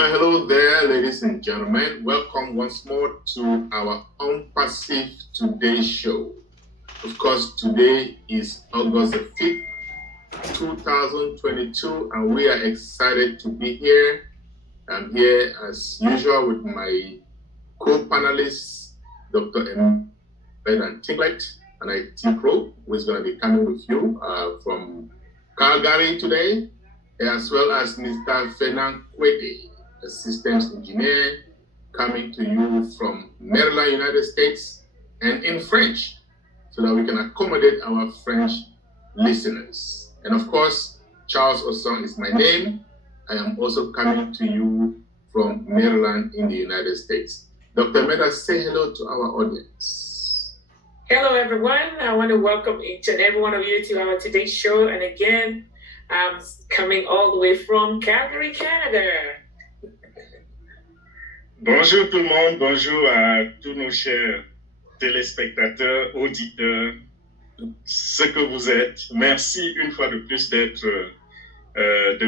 Well, hello there, ladies and gentlemen. Welcome once more to our Onpassive Today show. Of course, today is August the 5th, 2022, and we are excited to be here. I'm here as usual with my co-panelists, Dr. Ntinglet and Pro, who is going to be coming with you from Calgary today, as well as Mr. Kuete, a systems engineer, coming to you from Maryland, United States, and in French, so that we can accommodate our French listeners. And of course, Charles Osong is my name. I am also coming to you from Maryland in the United States. Dr. Meda, say hello to our audience. Hello, everyone. I want to welcome each and every one of you to our today's show. And again, I'm coming all the way from Calgary, Canada. Bonjour tout le monde, bonjour à tous nos chers téléspectateurs, auditeurs, ce que vous êtes. Merci une fois de plus de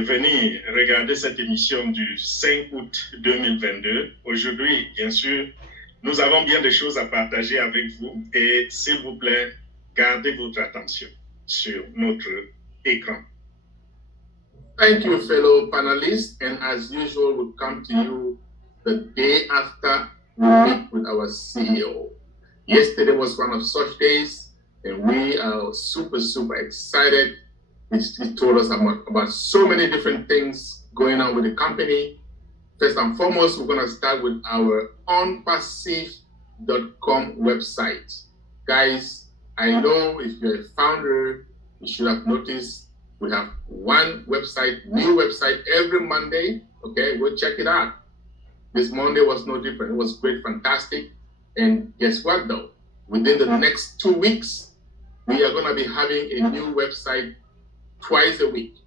venir regarder cette émission du 5 août 2022. Aujourd'hui, bien sûr, nous avons bien des choses à partager avec vous et s'il vous plaît, gardez votre attention sur notre écran. Thank you, fellow panelists. And as usual, we'll come to you the day after we meet with our CEO. Yesterday was one of such days, and we are super excited. He told us about so many different things going on with the company. First and foremost, we're going to start with our onpassive.com website. Guys, I know if you're a founder, you should have noticed we have one website, new website every Monday. Okay, go check it out. This Monday was no different. It was great, fantastic. And guess what though? Within the next 2 weeks, we are going to be having a new website twice a week,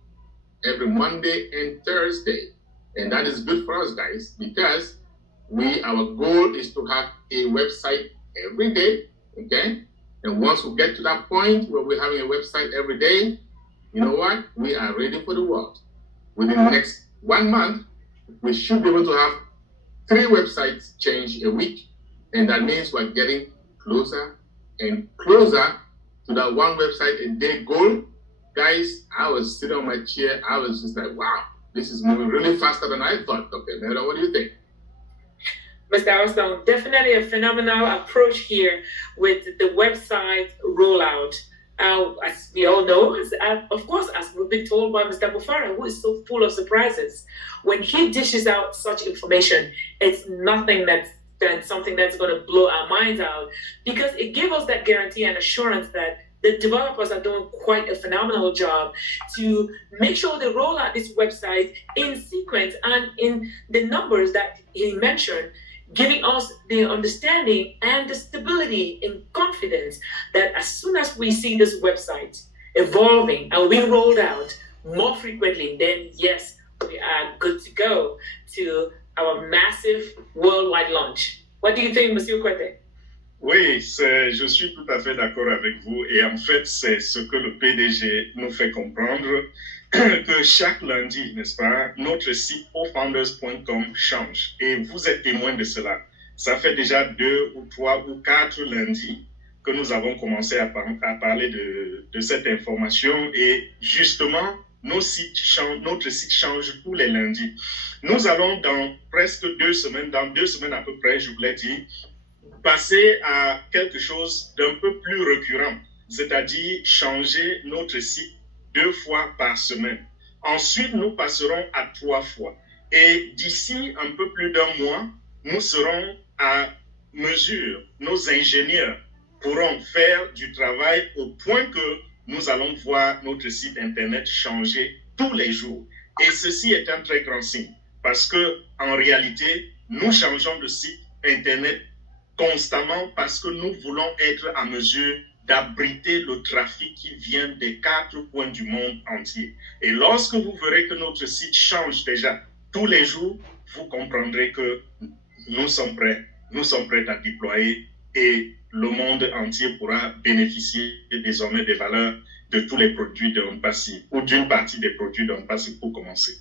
every Monday and Thursday. And that is good for us, guys, because our goal is to have a website every day, okay? And once we get to that point where we're having a website every day, you know what? We are ready for the world. Within the next 1 month, we should be able to have 3 websites change a week. And that means we're getting closer and closer to that one website a day goal. Guys, I was sitting on my chair. I was just like, wow, this is moving really faster than I thought. Okay, Mera, what do you think? Mr. Osong, definitely a phenomenal approach here with the website rollout. As we all know, of course, as we've been told by Mr. Muphareh, who is so full of surprises, when he dishes out such information, it's nothing than something that's going to blow our minds out, because it gives us that guarantee and assurance that the developers are doing quite a phenomenal job to make sure they roll out this website in sequence and in the numbers that he mentioned, giving us the understanding and the stability and confidence that as soon as we see this website evolving and being rolled out more frequently, then yes, we are good to go to our massive worldwide launch. What do you think, Monsieur Kuete? Oui, je suis tout à fait d'accord avec vous et en fait, c'est ce que le PDG nous fait comprendre, que chaque lundi, n'est-ce pas, notre site ofounders.com change et vous êtes témoin de cela. Ça fait déjà 2 ou 3 ou 4 lundis que nous avons commencé à parler de cette information et justement, notre site change tous les lundis. Nous allons dans presque 2 semaines, dans 2 semaines à peu près, je vous l'ai dit, passer à quelque chose d'un peu plus récurrent, c'est-à-dire changer notre site 2 fois par semaine. Ensuite, nous passerons à 3 fois. Et d'ici un peu plus d'1 mois, nous serons à mesure, nos ingénieurs pourront faire du travail au point que nous allons voir notre site Internet changer tous les jours. Et ceci est un très grand signe, parce que en réalité, nous changeons de site Internet constamment parce que nous voulons être à mesure d'abriter le trafic qui vient des 4 coins du monde entier. Et lorsque vous verrez que notre site change déjà tous les jours, vous comprendrez que nous sommes prêts à déployer et le monde entier pourra bénéficier désormais des valeurs de tous les produits de Onpassive ou d'une partie des produits de Onpassive pour commencer.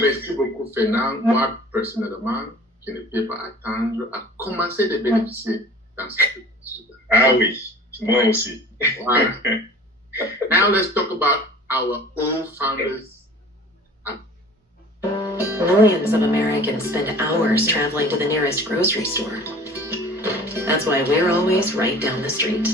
Merci beaucoup, Fernand. Moi, personnellement, je ne peux pas attendre à commencer de bénéficier dans ce processus. Ah oui, moi aussi. Voilà. Now let's talk about our old founders. Millions of Americans spend hours traveling to the nearest grocery store. That's why we're always right down the street.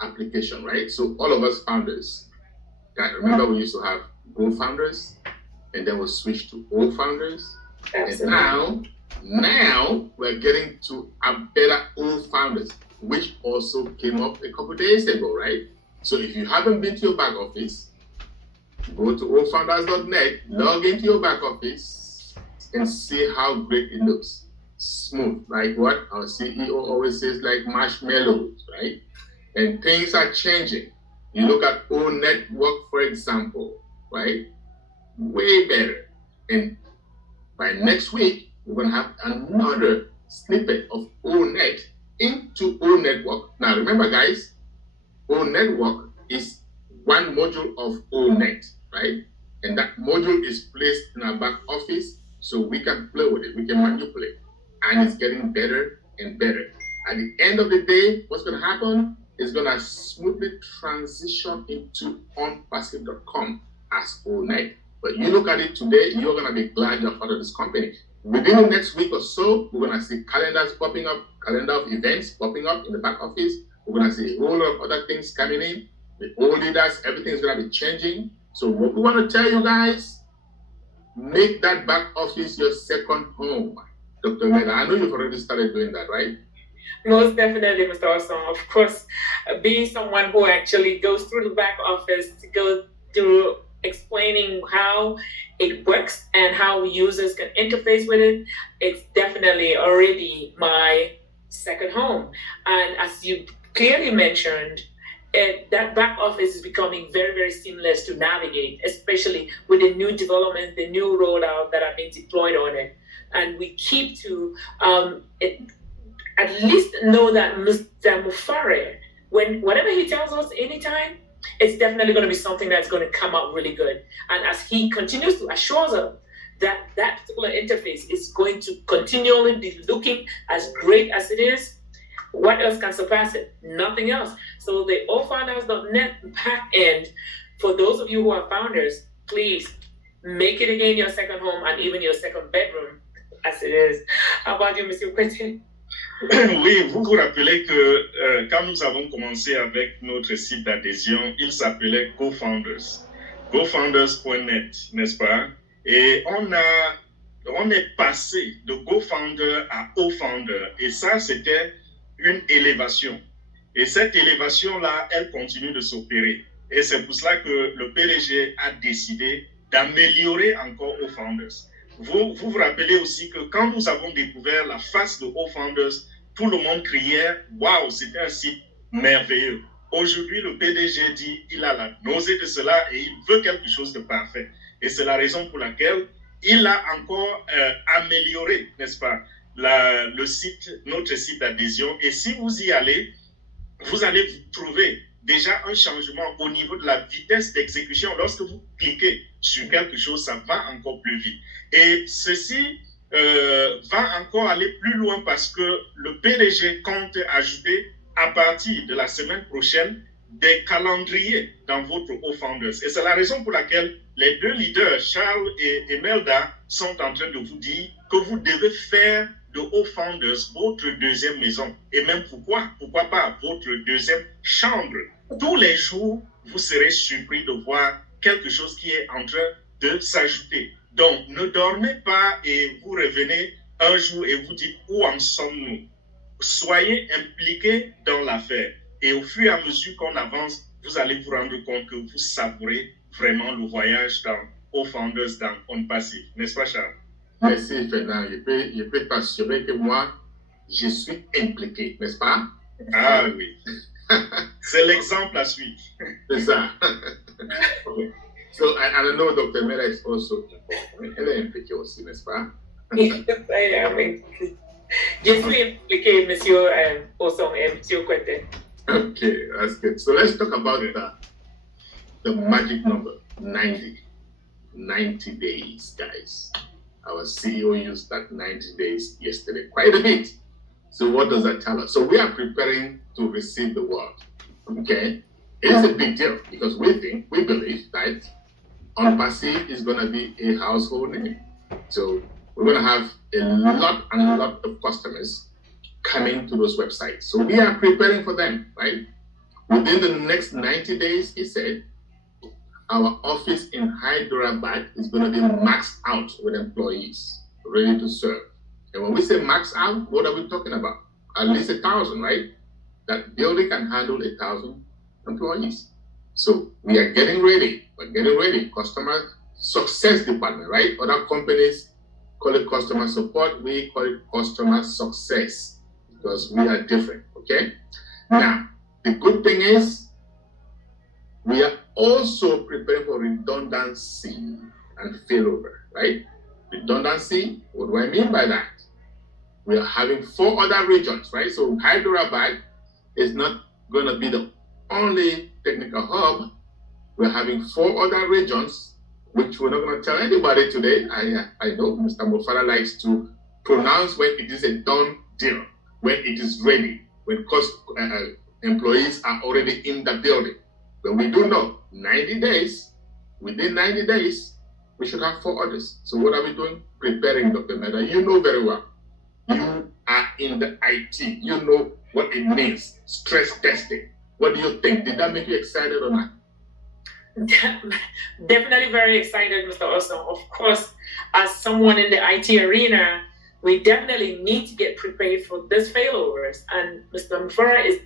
Application, right? So all of us founders, remember we used to have Go founders, and then we'll switch to O founders. Absolutely. And now we're getting to a better O founders, which also came up a couple days ago, right? So if you haven't been to your back office, go to ofounders.net, log into your back office, and see how great it looks. Smooth, like what our CEO always says, like marshmallows, right? And things are changing. You look at O Network, for example, right? Way better. And by next week, we're going to have another snippet of O Net into O Network. Now, remember, guys, O Network is one module of O Net, right? And that module is placed in our back office so we can play with it, we can manipulate. And it's getting better and better. At the end of the day, what's going to happen is going to smoothly transition into onpassive.com as O Net. But you look at it today, you're going to be glad you're part of this company. Within the next week or so, we're going to see calendars popping up, calendar of events popping up in the back office. We're going to see a whole lot of other things coming in. The old leaders, everything's going to be changing. So what we want to tell you guys, make that back office your second home. Dr. Meda, I know you've already started doing that, right? Most definitely, Mr. Osong. Of course, being someone who actually goes through the back office to go through explaining how it works and how users can interface with it, it's definitely already my second home. And as you clearly mentioned, that back office is becoming very, very seamless to navigate, especially with the new development, the new rollout that are being deployed on it. And we keep to at least know that Mr. Muphareh, whatever he tells us anytime, it's definitely going to be something that's going to come out really good. And as he continues to assure us that that particular interface is going to continually be looking as great as it is, what else can surpass it? Nothing else. So the allfounders.net back end, for those of you who are founders, please make it again your second home and even your second bedroom as it is. How about you, Mr. Kuete? Oui, vous vous rappelez que quand nous avons commencé avec notre site d'adhésion, il s'appelait GoFounders, gofounders.net, n'est-ce pas? Et on est passé de GoFounder à OFounder, et ça, c'était une élévation. Et cette élévation-là, elle continue de s'opérer. Et c'est pour cela que le PDG a décidé d'améliorer encore OFounders. Vous vous rappelez aussi que quand nous avons découvert la face de OFounders, tout le monde criait « Waouh, c'était un site merveilleux ». Aujourd'hui, le PDG dit il a la nausée de cela et il veut quelque chose de parfait. Et c'est la raison pour laquelle il a encore amélioré, n'est-ce pas, le site, notre site d'adhésion. Et si vous y allez, vous allez trouver déjà un changement au niveau de la vitesse d'exécution. Lorsque vous cliquez sur quelque chose, ça va encore plus vite. Et ceci va encore aller plus loin parce que le PDG compte ajouter à partir de la semaine prochaine des calendriers dans votre OFounders. Et c'est la raison pour laquelle les deux leaders, Charles et Melda, sont en train de vous dire que vous devez faire de OFounders votre deuxième maison. Et même pourquoi pas votre deuxième chambre. Tous les jours, vous serez surpris de voir quelque chose qui est en train de s'ajouter. Donc, ne dormez pas et vous revenez un jour et vous dites où en sommes-nous. Soyez impliqués dans l'affaire. Et au fur et à mesure qu'on avance, vous allez vous rendre compte que vous savourez vraiment le voyage dans OFounders, dans Onpassive. N'est-ce pas, Charles? Merci, Fernand. Je peux t'assurer que moi, je suis impliqué, n'est-ce pas? Ah oui. C'est l'exemple à suivre. C'est ça. Okay. So, I know Dr. Mera is also involved. Elle est impliquée aussi, n'est-ce pas? I am impliqué. Je suis impliqué, Monsieur Osong et Monsieur Kuete. Okay, that's good. So let's talk about the magic number, 90. 90 days, guys. Our CEO used that 90 days yesterday, quite a bit. So what does that tell us? So we are preparing to receive the word. Okay? It's a big deal because we believe that Onpassive is going to be a household name. So we're going to have a lot of customers coming to those websites. So we are preparing for them, right? Within the next 90 days, he said, our office in Hyderabad is going to be maxed out with employees ready to serve. And when we say max out, what are we talking about? At least 1,000, right? That building can handle 1,000 employees. So we are getting ready. We're getting ready. Customer success department, right? Other companies call it customer support. We call it customer success because we are different, okay? Now, the good thing is we are also preparing for redundancy and failover, right? Redundancy, what do I mean by that? We are having 4 other regions, right? So Hyderabad is not going to be the only technical hub. We're having 4 other regions, which we're not going to tell anybody today. I know Mr. Muphareh likes to pronounce when it is a done deal, when it is ready, when employees are already in the building. But we do know 90 days, within 90 days, we should have 4 others. So what are we doing? Preparing, Dr. Meda. You know very well. You are in the IT. You know what it means. Stress testing. What do you think? Did that make you excited or not? Definitely very excited, Mr. Osong. Of course, as someone in the IT arena, we definitely need to get prepared for this failovers. And Mr. Muphareh is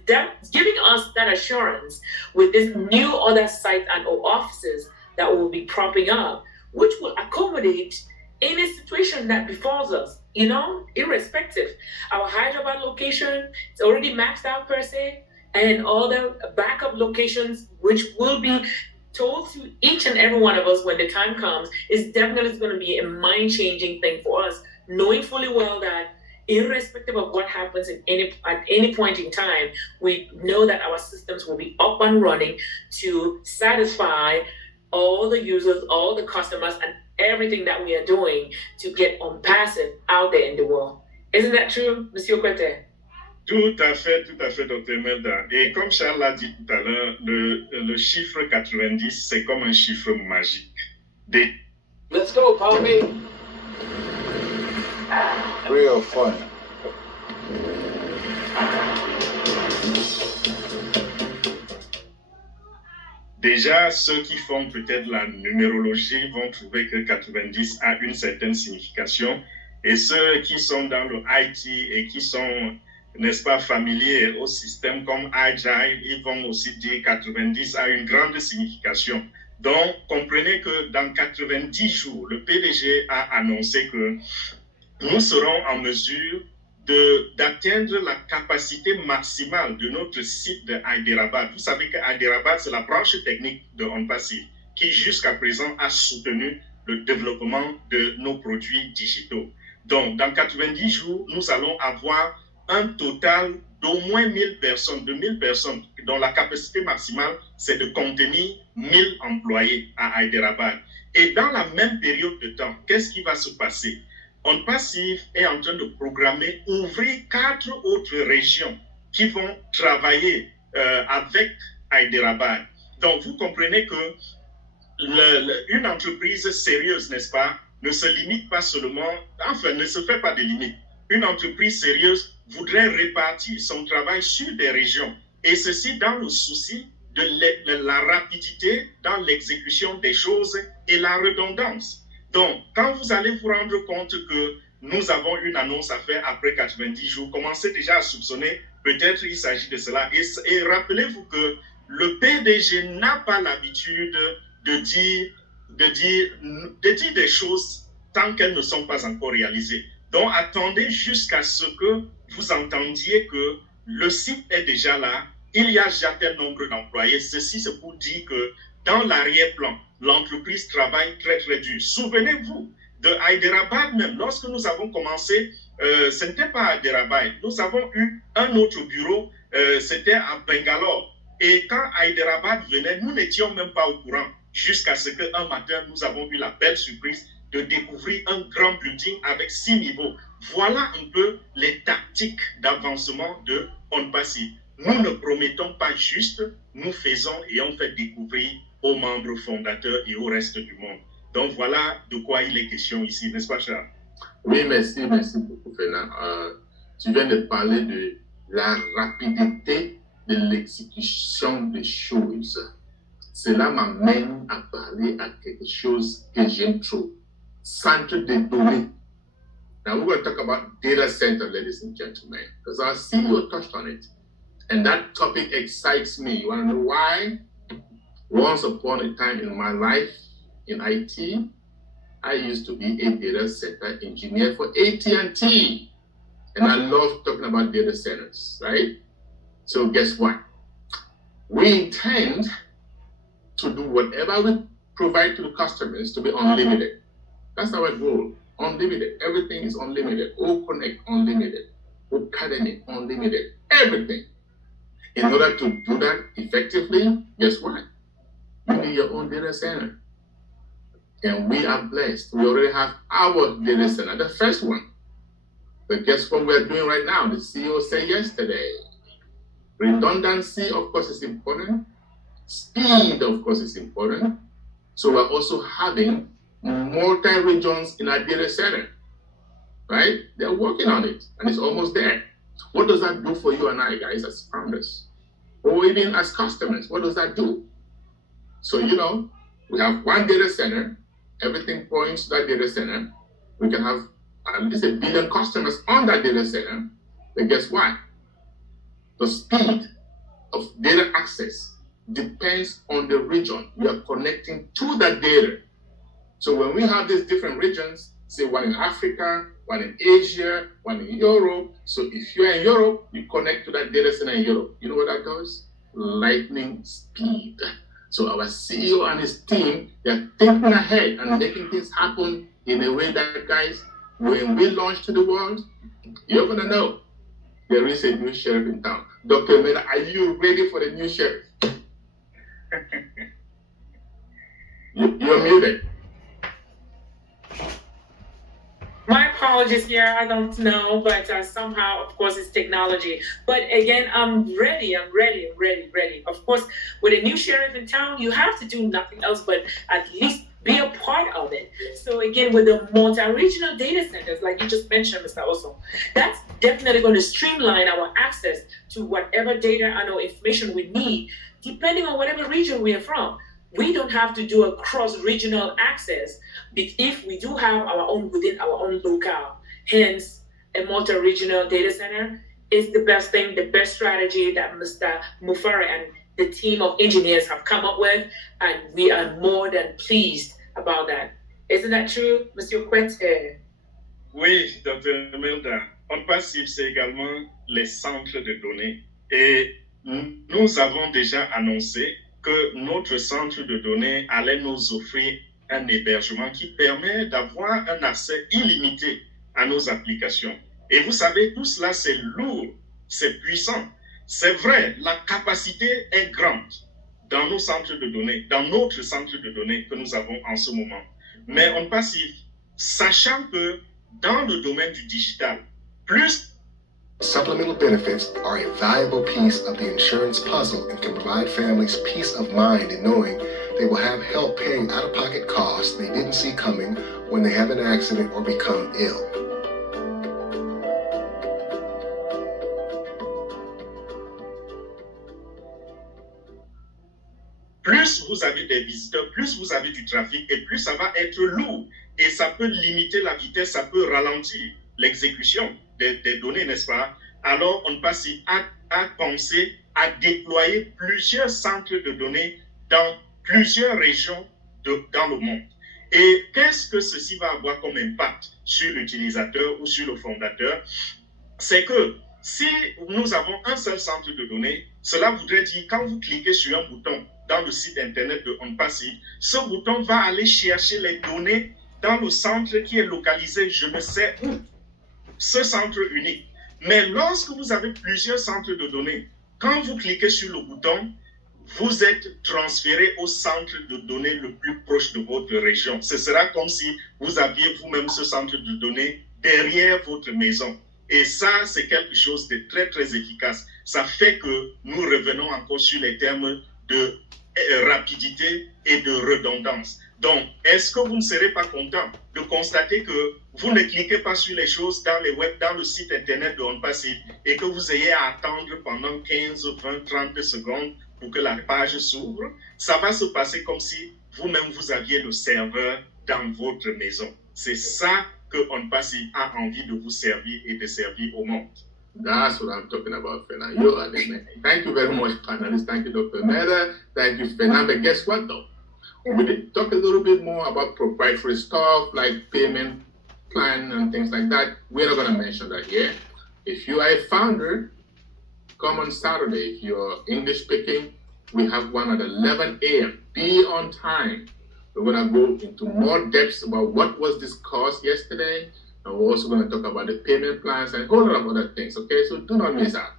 giving us that assurance with this new other sites and offices that will be propping up, which will accommodate any situation that befalls us, irrespective. Our Hyderabad location is already maxed out per se, and all the backup locations, which will be told to each and every one of us when the time comes, is definitely going to be a mind-changing thing for us, knowing fully well that irrespective of what happens at any point in time, we know that our systems will be up and running to satisfy all the users, all the customers, and everything that we are doing to get Onpassive out there in the world. Isn't that true, Monsieur Kuete? Tout à fait, Dr. Melda. Et comme Charles l'a dit tout à l'heure, le chiffre 90, c'est comme un chiffre magique. Let's go, Palmy. Real funny. Déjà, ceux qui font peut-être la numérologie vont trouver que 90 a une certaine signification. Et ceux qui sont dans le IT et qui sont, n'est-ce pas, familiers au système comme Agile, ils vont aussi dire 90 a une grande signification. Donc, comprenez que dans 90 jours, le PDG a annoncé que nous serons en mesure d'atteindre la capacité maximale de notre site de Hyderabad. Vous savez que Hyderabad, c'est la branche technique de Onpassive qui jusqu'à présent a soutenu le développement de nos produits digitaux. Donc, dans 90 jours, nous allons avoir un total d'au moins 1000 personnes, de 1000 personnes, dont la capacité maximale, c'est de contenir 1000 employés à Hyderabad. Et dans la même période de temps, qu'est-ce qui va se passer? Onpassive est en train de programmer ouvrir 4 autres régions qui vont travailler avec Hyderabad. Donc, vous comprenez que une entreprise sérieuse, n'est-ce pas, ne se limite pas seulement, enfin, ne se fait pas de limites. Une entreprise sérieuse voudrait répartir son travail sur des régions, et ceci dans le souci de la rapidité dans l'exécution des choses et la redondance. Donc, quand vous allez vous rendre compte que nous avons une annonce à faire après 90 jours, commencez déjà à soupçonner, peut-être il s'agit de cela. Et rappelez-vous que le PDG n'a pas l'habitude de dire des choses tant qu'elles ne sont pas encore réalisées. Donc, attendez jusqu'à ce que vous entendiez que le site est déjà là, il y a déjà tel nombre d'employés. Ceci, c'est pour dire que dans l'arrière-plan, l'entreprise travaille très, très dur. Souvenez-vous de Hyderabad même. Lorsque nous avons commencé, ce n'était pas à Hyderabad. Nous avons eu un autre bureau, c'était à Bangalore. Et quand Hyderabad venait, nous n'étions même pas au courant. Jusqu'à ce qu'un matin, nous avons eu la belle surprise de découvrir un grand building avec 6 niveaux. Voilà un peu les tactiques d'avancement de Onpassive. Nous ne promettons pas juste, nous faisons et on fait découvrir aux membres fondateurs et au reste du monde. Donc voilà de quoi il est question ici, n'est-ce pas, Charles? Oui, merci beaucoup, Fernand. Tu viens de parler de la rapidité de l'exécution des choses. Cela m'amène à parler à quelque chose que j'aime trop. Centre de données. Now we're going to talk about data center, ladies and gentlemen, because our CEO touched on it. And that topic excites me. You want to know why? Once upon a time in my life in IT, I used to be a data center engineer for AT&T. And I love talking about data centers, right? So guess what? We intend to do whatever we provide to the customers to be unlimited. That's our goal, unlimited. Everything is unlimited. O-Connect, unlimited. Academy, unlimited. Everything. In order to do that effectively, guess what? You need your own data center. And we are blessed. We already have our data center, the first one. But guess what we're doing right now? The CEO said yesterday. Redundancy, of course, is important. Speed, of course, is important. So we're also having multi-regions in our data center, right? They're working on it, and it's almost there. What does that do for you and I, guys, as founders? Or even as customers, what does that do? So, we have one data center. Everything points to that data center. We can have at least 1 billion customers on that data center. But guess what? The speed of data access depends on the region we are connecting to that data. So when we have these different regions, say one in Africa, one in Asia, one in Europe. So if you're in Europe, you connect to that data center in Europe. You know what that does? Lightning speed. So our CEO and his team, they're thinking ahead and making things happen in a way that, guys, when we launch to the world, you're going to know there is a new sheriff in town. Dr. Mena, are you ready for the new sheriff? You're muted. My apologies here. I don't know, but somehow, of course, it's technology. But again, I'm ready. Of course, with a new sheriff in town, you have to do nothing else but at least be a part of it. So again, with the multi-regional data centers, like you just mentioned, Mr. Osong, that's definitely going to streamline our access to whatever data and information we need, depending on whatever region we are from. We don't have to do a cross-regional access if we do have our own within our own locale. Hence, a multi-regional data center is the best thing, the best strategy that Mr. Muphareh and the team of engineers have come up with, and we are more than pleased about that. Isn't that true, Monsieur Kuete? Oui, Dr. Melda. Onpassive, c'est également les centres de données. Et nous avons déjà annoncé que notre centre de données allait nous offrir un hébergement qui permet d'avoir un accès illimité à nos applications. Et vous savez, tout cela, c'est lourd, c'est puissant. C'est vrai, la capacité est grande dans nos centres de données, dans notre centre de données que nous avons en ce moment. Mais Onpassive, sachant que dans le domaine du digital, plus Supplemental benefits are a valuable piece of the insurance puzzle and can provide families peace of mind in knowing they will have help paying out-of-pocket costs they didn't see coming when they have an accident or become ill. Plus vous avez des visiteurs, plus vous avez du trafic et plus ça va être lourd. Et ça peut limiter la vitesse, ça peut ralentir l'exécution des données, n'est-ce pas? Alors, on passe à penser à déployer plusieurs centres de données dans plusieurs régions dans le monde. Et qu'est-ce que ceci va avoir comme impact sur l'utilisateur ou sur le fondateur? C'est que Si nous avons un seul centre de données, cela voudrait dire quand vous cliquez sur un bouton dans le site internet de Onpassive, ce bouton va aller chercher les données dans le centre qui est localisé, je ne sais où, ce centre unique. Mais lorsque vous avez plusieurs centres de données, quand vous cliquez sur le bouton, vous êtes transféré au centre de données le plus proche de votre région. Ce sera comme si vous aviez vous-même ce centre de données derrière votre maison. Et ça, c'est quelque chose de très, très efficace. Ça fait que nous revenons encore sur les termes de rapidité et de redondance. Donc, est-ce que vous ne serez pas content de constater que vous ne cliquez pas sur les choses dans le site internet de Onpassive et que vous ayez à attendre pendant 15, 20, 30 secondes pour que la page s'ouvre? Ça va se passer comme si vous-même vous aviez le serveur dans votre maison. C'est ça que Onpassive a envie de vous servir et de servir au monde. That's what I'm talking about, Fernand. You are the man. Thank you very much, panelists. Thank you, Dr. Meda. Thank you, Fernand. But guess what, though? We did talk a little bit more about proprietary stuff like payment plan and things like that. We're not going to mention that here. If you are a founder, come on Saturday. If you're English speaking, we have one at 11 a.m. Be on time. We're going to go into more depths about what was discussed yesterday. And we're also going to talk about the payment plans and a whole lot of other things, okay? So do not miss out.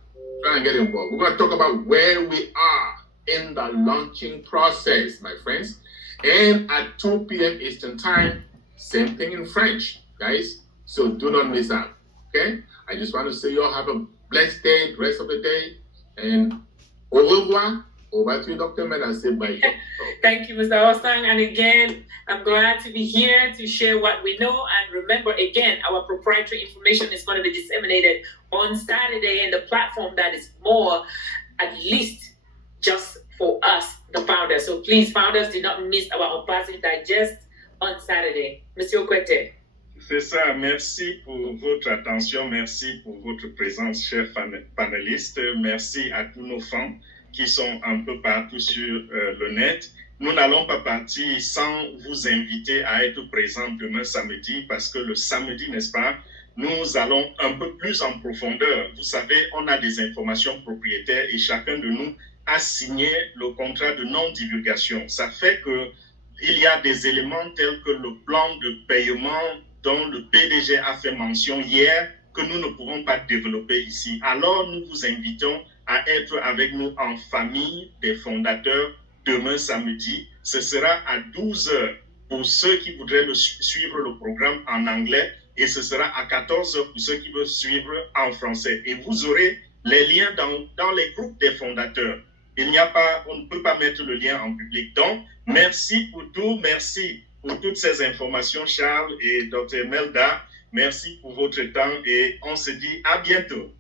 Try and get involved. We're going to talk about where we are in the launching process, my friends. And at 2 p.m. Eastern Time, same thing in French, guys. So do not miss out, okay? I just want to say you all have a blessed day, the rest of the day. And au revoir. Over to you, Dr. Meda. Say bye. Thank you, Mr. Osong. And again, I'm glad to be here to share what we know. And remember, again, our proprietary information is going to be disseminated on Saturday in the platform that is more, at least, just for us, the founders. So please, founders, do not miss our Onpassive Digest on Saturday. Monsieur Kuete. C'est ça. Merci pour votre attention. Merci pour votre présence, chers panélistes. Merci à tous nos fans qui sont un peu partout sur le net. Nous n'allons pas partir sans vous inviter à être présents demain samedi, parce que le samedi, n'est-ce pas, nous allons un peu plus en profondeur. Vous savez, on a des informations propriétaires et chacun de nous a signé le contrat de non-divulgation. Ça fait qu'il y a des éléments tels que le plan de paiement dont le PDG a fait mention hier que nous ne pouvons pas développer ici. Alors, nous vous invitons à être avec nous en famille des fondateurs demain samedi. Ce sera à 12h pour ceux qui voudraient suivre le programme en anglais et ce sera à 14h pour ceux qui veulent suivre en français. Et vous aurez les liens dans les groupes des fondateurs. On ne peut pas mettre le lien en public. Donc, merci pour tout. Merci pour toutes ces informations, Charles et Dr. Melda. Merci pour votre temps et on se dit à bientôt.